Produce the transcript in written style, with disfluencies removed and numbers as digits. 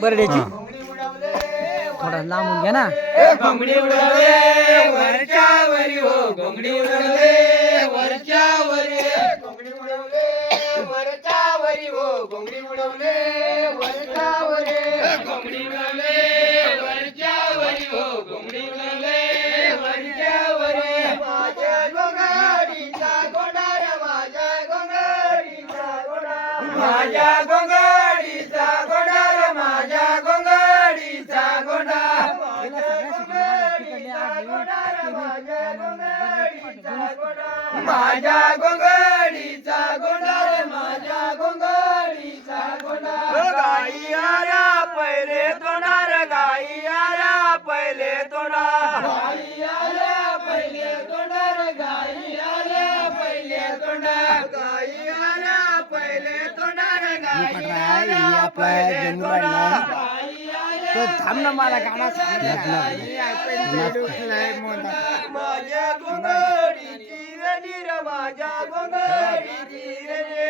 बरड्याची थोडा लांबून घ्या ना. घोंगडी उडवले वरच्या वरी हो, घोंगडी उडवले वरच्या वरी, घोंगडी उडवले वरच्या वरी हो, घोंगडी उडवले वरच्या वरी, घोंगडी उडवले वरच्या वरी हो, घोंगडी उडवले वरच्या वरी. माझ्या घोंगडीचा गोंडा रे, माझ्या घोंगडीचा गोंडा, माझ्या घोंगडीचा गोंडा रे, माझ्या घोंगडीचा गोंडा, माझ्या घोंगडीचा गोंडा रे, माझ्या घोंगडीचा गोंडा, माझ्या घोंगडीचा गोंडा रे, माझ्या घोंगडीचा गोंडा. गाई आल्या पहिले तोंडार, गाई आल्या पहिले तोंडा, गाई आल्या पहिले तोंडार, गाई आल्या पहिले तोंडा, गाई आल्या पहिले तोंडार, गाई आल्या पहिले तोंडा, गाई आल्या. थांब ना, मला गाणं माझ्या घोंगडीची वेणी रे, माझ्या घोंगडीची वेणी,